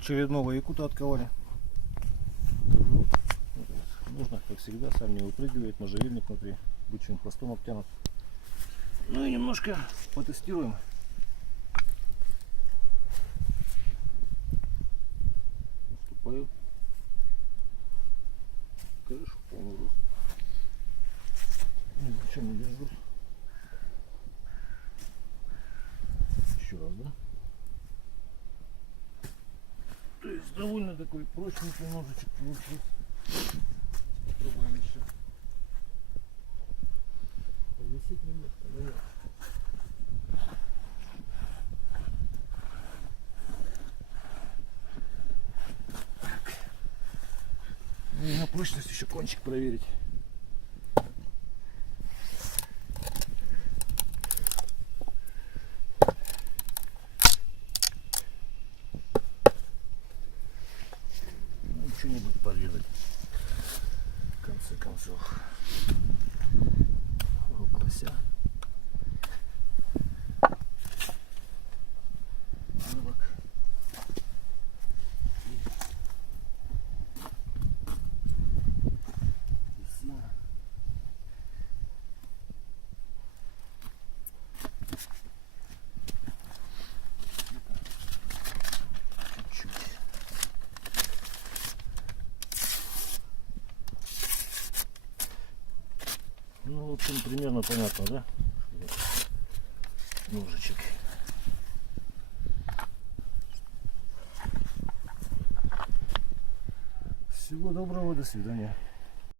очередного якута отковали. Нужно, как всегда, сам не выпрыгивает, можжевельник внутри, бычьим хвостом обтянут. Ну и немножко потестируем. Наступаю. Крышу полную. Ничего не держу. Еще раз, да? То есть довольно такой прочненький ножичек получился. Попробуем еще. Повисит немножко, наверное. Так. Ну и на прочность еще кончик проверить. Что-нибудь порезать в конце концов. Лося. Рыбок. Весина. Чуть-чуть. Ну, в общем, примерно понятно, да? Ножичек. Всего доброго, до свидания.